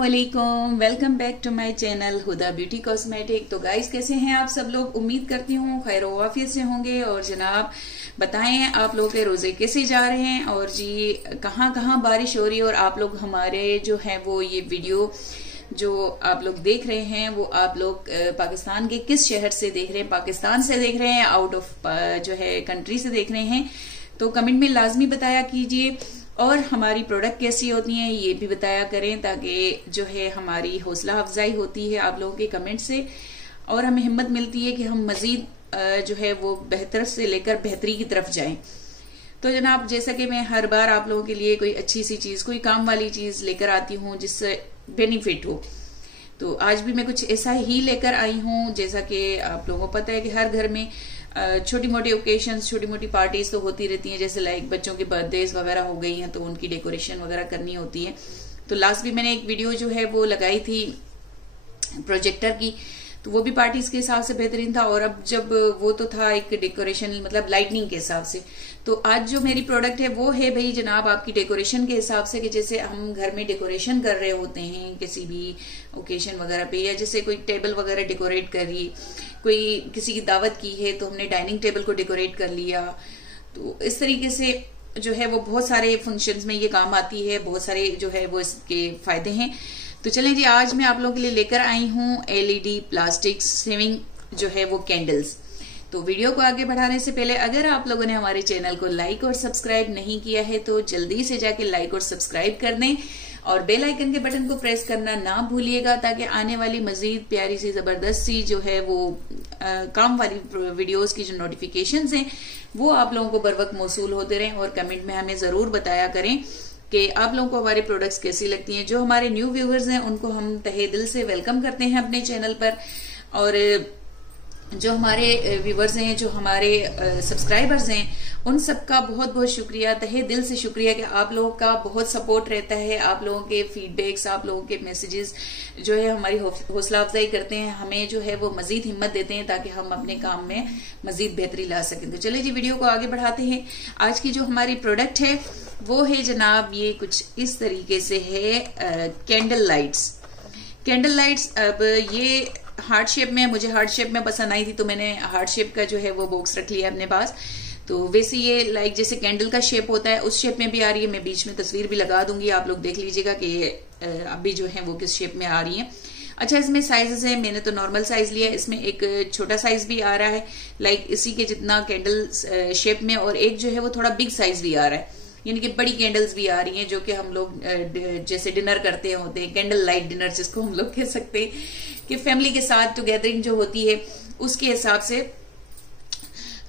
अस्सलामुअलैकुम, welcome back to my channel Huda beauty cosmetic. तो guys, कैसे हैं आप सब लोग? उम्मीद करती हूँ खैर व आफियत से होंगे। और जनाब बताएं आप लोगों के रोजे कैसे जा रहे हैं और जी कहाँ कहाँ बारिश हो रही है। और आप लोग हमारे जो है वो ये वीडियो जो आप लोग देख रहे हैं वो आप लोग पाकिस्तान के किस शहर से देख रहे हैं? पाकिस्तान से देख रहे हैं, आउट ऑफ जो है कंट्री से देख रहे हैं? तो कमेंट में लाजमी बताया कीजिए। और हमारी प्रोडक्ट कैसी होती हैं ये भी बताया करें, ताकि जो है हमारी हौसला अफजाई होती है आप लोगों के कमेंट से और हमें हिम्मत मिलती है कि हम मजीद जो है वो बेहतर से लेकर बेहतरी की तरफ जाएं। तो जनाब, जैसा कि मैं हर बार आप लोगों के लिए कोई अच्छी सी चीज, कोई काम वाली चीज लेकर आती हूँ जिससे बेनिफिट हो, तो आज भी मैं कुछ ऐसा ही लेकर आई हूँ। जैसा कि आप लोगों को पता है कि हर घर में छोटी मोटी ओकेशंस, छोटी मोटी पार्टीज तो होती रहती हैं। जैसे लाइक बच्चों की बर्थडेज वगैरह हो गई हैं तो उनकी डेकोरेशन वगैरह करनी होती है। तो लास्ट भी मैंने एक वीडियो जो है वो लगाई थी प्रोजेक्टर की, तो वो भी पार्टीज के हिसाब से बेहतरीन था। और अब जब वो तो था एक डेकोरेशन मतलब लाइटनिंग के हिसाब से, तो आज जो मेरी प्रोडक्ट है वो है भाई जनाब आपकी डेकोरेशन के हिसाब से, कि जैसे हम घर में डेकोरेशन कर रहे होते हैं किसी भी ओकेशन वगैरह पे, या जैसे कोई टेबल वगैरह डेकोरेट करी, कोई किसी की दावत की है तो हमने डाइनिंग टेबल को डेकोरेट कर लिया। तो इस तरीके से जो है वो बहुत सारे फंक्शंस में ये काम आती है, बहुत सारे जो है वो इसके फायदे हैं। तो चलें जी, आज मैं आप लोगों के लिए लेकर आई हूँ एलईडी प्लास्टिक सेविंग जो है वो कैंडल्स। तो वीडियो को आगे बढ़ाने से पहले अगर आप लोगों ने हमारे चैनल को लाइक और सब्सक्राइब नहीं किया है तो जल्दी से जाके लाइक और सब्सक्राइब कर दें और बेल आइकन के बटन को प्रेस करना ना भूलिएगा, ताकि आने वाली मजीद प्यारी सी जबरदस्त सी जो है वो काम वाली वीडियोस की जो नोटिफिकेशंस हैं वो आप लोगों को बर वक्त मौसूल होते रहें। और कमेंट में हमें जरूर बताया करें कि आप लोगों को हमारी प्रोडक्ट्स कैसी लगती हैं। जो हमारे न्यू व्यूअर्स हैं उनको हम तहे दिल से वेलकम करते हैं अपने चैनल पर, और जो हमारे व्यूअर्स हैं, जो हमारे सब्सक्राइबर्स हैं, उन सबका बहुत बहुत शुक्रिया, तहे दिल से शुक्रिया कि आप लोगों का बहुत सपोर्ट रहता है। आप लोगों के फीडबैक्स, आप लोगों के मैसेजेस जो है हमारी हौसला अफजाई करते हैं, हमें जो है वो मजीद हिम्मत देते हैं ताकि हम अपने काम में मजीद बेहतरी ला सकें। तो चलिए जी, वीडियो को आगे बढ़ाते हैं। आज की जो हमारी प्रोडक्ट है वो है जनाब ये कुछ इस तरीके से है कैंडल लाइट्स। कैंडल लाइट्स, अब ये हार्ट शेप में, मुझे हार्ट शेप में पसंद आई थी तो मैंने हार्ट शेप का जो है वो बॉक्स रख लिया अपने पास। तो वैसे ये लाइक जैसे कैंडल का शेप होता है उस शेप में भी आ रही है। मैं बीच में तस्वीर भी लगा दूंगी, आप लोग देख लीजिएगा कि ये अभी जो है वो किस शेप में आ रही है। अच्छा, इसमें साइजेस है, मैंने तो नॉर्मल साइज लिया है। इसमें एक छोटा साइज भी आ रहा है लाइक इसी के जितना कैंडल शेप में, और एक जो है वो थोड़ा बिग साइज भी आ रहा है, यानी कि बड़ी कैंडल्स भी आ रही हैं, जो कि हम लोग जैसे डिनर करते होते हैं, कैंडल लाइट डिनर जिसको हम लोग कह सकते हैं, कि फैमिली के साथ तो गैदरिंग जो होती है उसके हिसाब से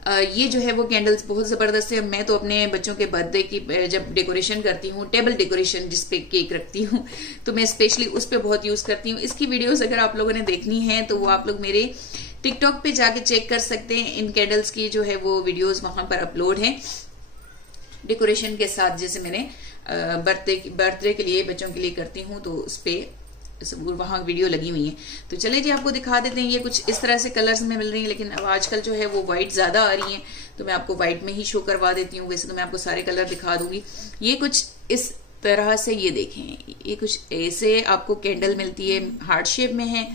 ये जो है वो कैंडल्स बहुत जबरदस्त है। मैं तो अपने बच्चों के बर्थडे की जब डेकोरेशन करती हूँ, टेबल डेकोरेशन जिसपे केक रखती हूँ, तो मैं स्पेशली उस पे बहुत यूज करती हूँ। इसकी वीडियोस अगर आप लोगों ने देखनी है तो वो आप लोग मेरे टिकटॉक पे जाके चेक कर सकते हैं। इन कैंडल्स की जो है वो वीडियोज वहां पर अपलोड है डेकोरेशन के साथ। जैसे मैंने बर्थडे के लिए बच्चों के लिए करती हूँ तो उस पे वहां वीडियो लगी हुई है। तो चले जी, आपको दिखा देते हैं। ये कुछ इस तरह से कलर्स में मिल रही है, लेकिन अब आजकल जो है वो व्हाइट ज्यादा आ रही है तो मैं आपको व्हाइट में ही शो करवा देती हूँ। वैसे तो मैं आपको सारे कलर दिखा दूंगी। ये कुछ इस तरह से, ये देखें, ये कुछ ऐसे आपको कैंडल मिलती है, हार्ट शेप में है।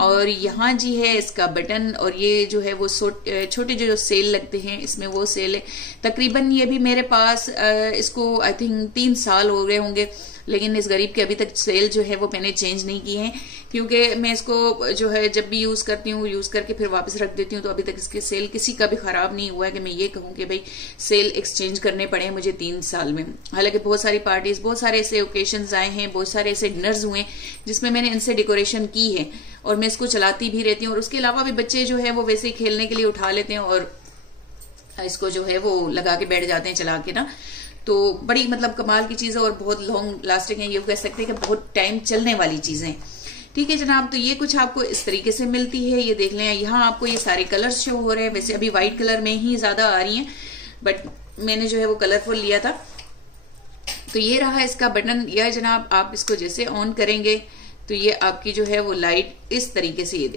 और यहाँ जी है इसका बटन, और ये जो है वो छोटे जो सेल लगते हैं इसमें वो सेल है। तकरीबन ये भी मेरे पास इसको आई थिंक 3 साल हो गए होंगे, लेकिन इस गरीब के अभी तक सेल जो है वो मैंने चेंज नहीं की है, क्योंकि मैं इसको जो है जब भी यूज करती हूँ यूज करके फिर वापस रख देती हूँ। तो अभी तक इसके सेल किसी का भी खराब नहीं हुआ है कि मैं ये कहूँ कि भाई सेल एक्सचेंज करने पड़े मुझे 3 साल में। हालांकि बहुत सारी पार्टीज, बहुत सारे ऐसे ओकेशंस आए हैं, बहुत सारे ऐसे डिनर्स हुए जिसमें मैंने इनसे डेकोरेशन की है और मैं इसको चलाती भी रहती हूँ। और उसके अलावा भी बच्चे जो है वो वैसे ही खेलने के लिए उठा लेते हैं और इसको जो है वो लगा के बैठ जाते हैं चला के ना। तो बड़ी मतलब कमाल की चीज है और बहुत लॉन्ग लास्टिंग है, ये कह सकते हैं कि बहुत टाइम चलने वाली चीजें। ठीक है जनाब, तो ये कुछ आपको इस तरीके से मिलती है। ये देख लें, यहाँ आपको ये सारे कलर्स शो हो रहे हैं। वैसे अभी व्हाइट कलर में ही ज्यादा आ रही हैं, बट मैंने जो है वो कलरफुल लिया था। तो ये रहा इसका बटन। यह जनाब आप इसको जैसे ऑन करेंगे तो ये आपकी जो है वो लाइट इस तरीके से, ये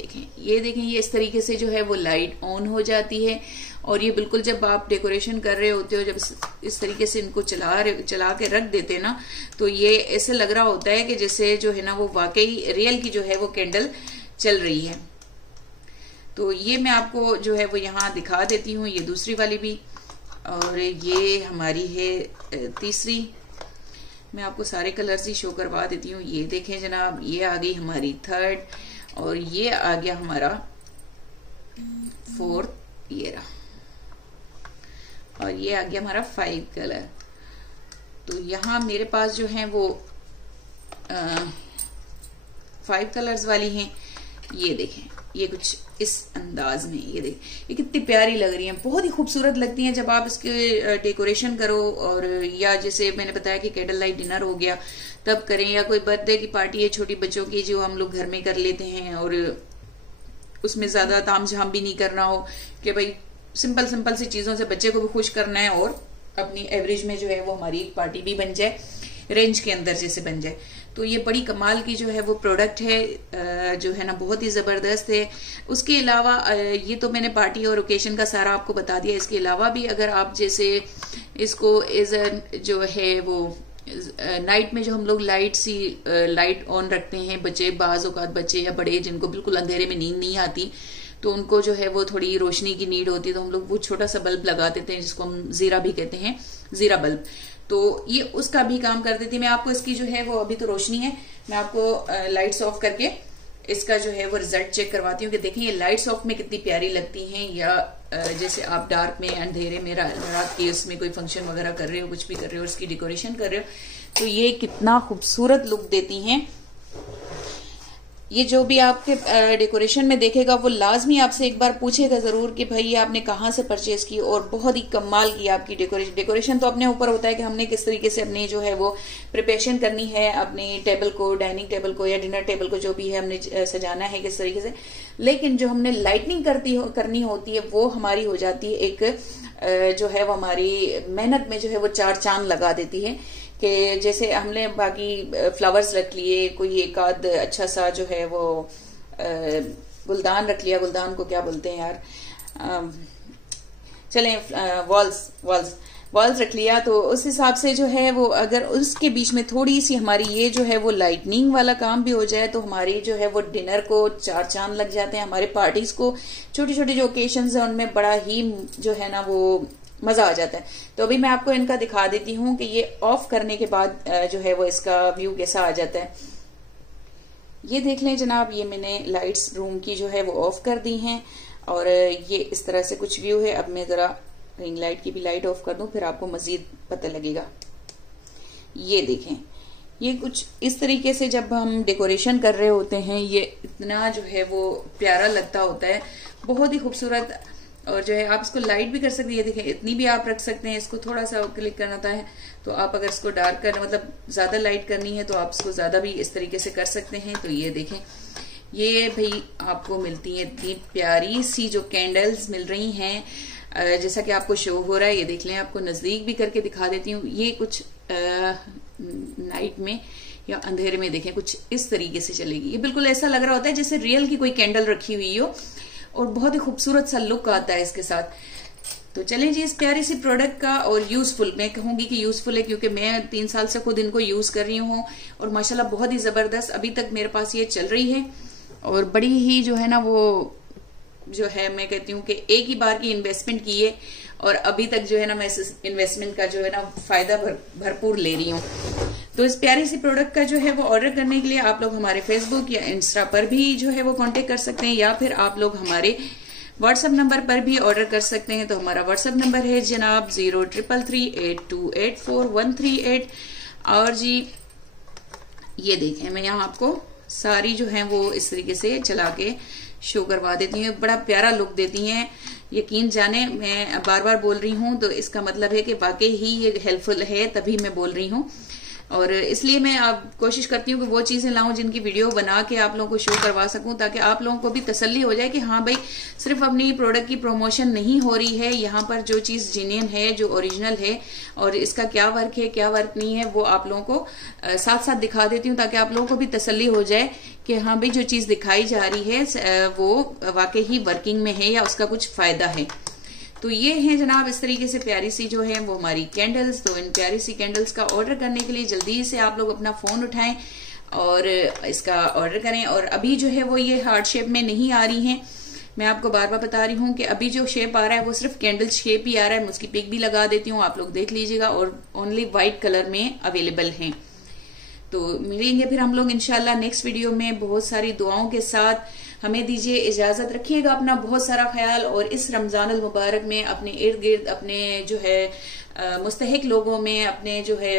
देखें ये इस तरीके से जो है वो लाइट ऑन हो जाती है। और ये बिल्कुल जब आप डेकोरेशन कर रहे होते हो, जब इस तरीके से इनको चला के रख देते हैं ना, तो ये ऐसे लग रहा होता है कि जैसे जो है ना वो वाकई रियल की जो है वो कैंडल चल रही है। तो ये मैं आपको जो है वो यहाँ दिखा देती हूँ, ये दूसरी वाली भी, और ये हमारी है तीसरी। मैं आपको सारे कलर्स ही शो करवा देती हूँ। ये देखें जनाब, ये आ गई हमारी थर्ड, और ये आ गया हमारा फोर्थ, ये रहा, और ये आ गया हमारा 5 कलर। तो यहाँ मेरे पास जो है वो 5 कलर्स वाली हैं। ये देखें, ये कुछ इस अंदाज में, ये देखें ये कितनी प्यारी लग रही हैं, बहुत ही खूबसूरत लगती हैं जब आप इसके डेकोरेशन करो। और या जैसे मैंने बताया कि कैंडल लाइट डिनर हो गया तब करें, या कोई बर्थडे की पार्टी है छोटी बच्चों की जो हम लोग घर में कर लेते हैं, और उसमें ज्यादा तामझाम भी नहीं करना हो, कि भाई सिंपल सी चीजों से बच्चे को भी खुश करना है और अपनी एवरेज में जो है वो हमारी एक पार्टी भी बन जाए, रेंज के अंदर जैसे बन जाए। तो ये बड़ी कमाल की जो है वो प्रोडक्ट है, जो है ना बहुत ही जबरदस्त है। उसके अलावा ये तो मैंने पार्टी और ओकेशन का सारा आपको बता दिया। इसके अलावा भी अगर आप जैसे इसको एज जो है वो नाइट में जो हम लोग लाइट ऑन रखते हैं, बच्चे बाज औकात बच्चे या बड़े जिनको बिल्कुल अंधेरे में नींद नहीं आती, तो उनको जो है वो थोड़ी रोशनी की नीड होती है, तो हम लोग वो छोटा सा बल्ब लगा देते हैं जिसको हम जीरा भी कहते हैं, जीरा बल्ब। तो ये उसका भी काम कर देती है। मैं आपको इसकी जो है वो, अभी तो रोशनी है, मैं आपको लाइट्स ऑफ करके इसका जो है वो रिजल्ट चेक करवाती हूँ कि देखें ये लाइट्स ऑफ में कितनी प्यारी लगती हैं, या जैसे आप डार्क में अंधेरे में रात के उसमें कोई फंक्शन वगैरह कर रहे हो, कुछ भी कर रहे हो, उसकी डेकोरेशन कर रहे हो, तो ये कितना खूबसूरत लुक देती हैं। ये जो भी आपके डेकोरेशन में देखेगा वो लाजमी आपसे एक बार पूछेगा जरूर कि भाई ये आपने कहाँ से परचेज की, और बहुत ही कमाल की आपकी डेकोरेशन तो अपने ऊपर होता है कि हमने किस तरीके से अपनी जो है वो प्रिपरेशन करनी है, अपनी टेबल को, डाइनिंग टेबल को या डिनर टेबल को जो भी है हमने सजाना है किस तरीके से, लेकिन जो हमने लाइटनिंग करनी होती है वो हमारी हो जाती है एक जो है वो हमारी मेहनत में जो है वो 4 चांद लगा देती है। कि जैसे हमने बाकी फ्लावर्स रख लिए, कोई एक आध अच्छा सा जो है वो गुलदान रख लिया, गुलदान को क्या बोलते हैं यार, चलें वॉल्स रख लिया, तो उस हिसाब से जो है वो अगर उसके बीच में थोड़ी सी हमारी ये जो है वो लाइटनिंग वाला काम भी हो जाए तो हमारी जो है वो डिनर को 4 चांद लग जाते हैं। हमारे पार्टीज को, छोटी छोटी जो ओकेशंस है उनमें बड़ा ही जो है ना वो मजा आ जाता है। तो अभी मैं आपको इनका दिखा देती हूँ कि ये ऑफ करने के बाद जो है वो इसका व्यू कैसा आ जाता है। ये देख लें जनाब, ये मैंने लाइट्स रूम की जो है वो ऑफ कर दी हैं, और ये इस तरह से कुछ व्यू है। अब मैं जरा रिंग लाइट की भी लाइट ऑफ कर दूं, फिर आपको मजीद पता लगेगा। ये देखें, ये कुछ इस तरीके से जब हम डेकोरेशन कर रहे होते हैं, ये इतना जो है वो प्यारा लगता होता है, बहुत ही खूबसूरत। और जो है आप इसको लाइट भी कर सकते हैं, ये देखें इतनी भी आप रख सकते हैं। इसको थोड़ा सा क्लिक करना होता है, तो आप अगर इसको डार्क करना, मतलब ज्यादा लाइट करनी है तो आप इसको ज्यादा भी इस तरीके से कर सकते हैं। तो ये देखें, ये भाई आपको मिलती है इतनी प्यारी सी जो कैंडल्स मिल रही हैं, जैसा कि आपको शो हो रहा है। ये देख लें, आपको नजदीक भी करके दिखा देती हूँ। ये कुछ नाइट में या अंधेरे में देखें कुछ इस तरीके से चलेगी। ये बिल्कुल ऐसा लग रहा होता है जैसे रियल की कोई कैंडल रखी हुई हो, और बहुत ही खूबसूरत सा लुक आता है इसके साथ। तो चलें जी, इस प्यारी सी प्रोडक्ट का, और यूजफुल, मैं कहूंगी कि यूजफुल है क्योंकि मैं 3 साल से खुद इनको यूज कर रही हूँ, और माशाल्लाह बहुत ही जबरदस्त अभी तक मेरे पास ये चल रही है। और बड़ी ही जो है ना वो जो है, मैं कहती हूँ कि एक ही बार की इन्वेस्टमेंट की है, और अभी तक जो है ना मैं इस इन्वेस्टमेंट का जो है ना फायदा भरपूर ले रही हूँ। तो इस प्यारी सी प्रोडक्ट का जो है वो ऑर्डर करने के लिए आप लोग हमारे फेसबुक या इंस्टा पर भी जो है वो कांटेक्ट कर सकते हैं, या फिर आप लोग हमारे व्हाट्सएप नंबर पर भी ऑर्डर कर सकते हैं। तो हमारा व्हाट्सएप नंबर है जनाब 0333828138। और जी ये देखें, मैं यहाँ आपको सारी जो है वो इस तरीके से चला के शो करवा देती हूँ। बड़ा प्यारा लुक देती हैं, यकीन जाने। मैं बार बार बोल रही हूँ तो इसका मतलब है कि वाकई ही ये हेल्पफुल है, तभी मैं बोल रही हूँ। और इसलिए मैं अब कोशिश करती हूँ कि वो चीजें लाऊं जिनकी वीडियो बना के आप लोगों को शो करवा सकूं, ताकि आप लोगों को भी तसल्ली हो जाए कि हाँ भाई सिर्फ अपनी प्रोडक्ट की प्रमोशन नहीं हो रही है, यहाँ पर जो चीज जेन्युइन है, जो ओरिजिनल है, और इसका क्या वर्क है क्या वर्क नहीं है वो आप लोगों को साथ साथ दिखा देती हूँ, ताकि आप लोगों को भी तसल्ली हो जाए कि हाँ भाई जो चीज दिखाई जा रही है वो वाकई ही वर्किंग में है या उसका कुछ फायदा है। तो ये है जनाब इस तरीके से प्यारी सी जो है वो हमारी कैंडल्स। तो इन प्यारी सी कैंडल्स का ऑर्डर करने के लिए जल्दी से आप लोग अपना फोन उठाएं और इसका ऑर्डर करें। और अभी जो है वो ये हार्ट शेप में नहीं आ रही हैं, मैं आपको बार बार बता रही हूँ कि अभी जो शेप आ रहा है वो सिर्फ कैंडल शेप ही आ रहा है। मैं उसकी पिक भी लगा देती हूँ, आप लोग देख लीजिएगा, और ओनली व्हाइट कलर में अवेलेबल हैं। तो मिलेंगे फिर हम लोग इंशाल्लाह नेक्स्ट वीडियो में बहुत सारी दुआओं के साथ। हमें दीजिए इजाजत, रखिएगा अपना बहुत सारा ख्याल, और इस रमजान अल मुबारक में अपने इर्द गिर्द अपने जो है मुस्तहिक लोगों में, अपने जो है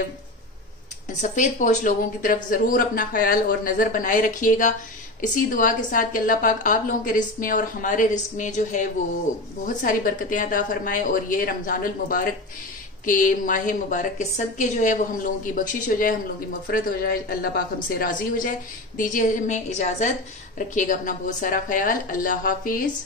सफेद पोश लोगों की तरफ जरूर अपना ख्याल और नजर बनाए रखिएगा। इसी दुआ के साथ कि अल्लाह पाक आप लोगों के रिस्क में और हमारे रिस्क में जो है वो बहुत सारी बरकतें अता फरमाए, और ये रमजानुल मुबारक के माह मुबारक के सदके जो है वो हम लोगों की बख्शिश हो जाए, हम लोगों की मगफरत हो जाए, अल्लाह पाक हमसे राजी हो जाए। दीजिए हमें इजाजत, रखिएगा अपना बहुत सारा ख्याल। अल्लाह हाफिज।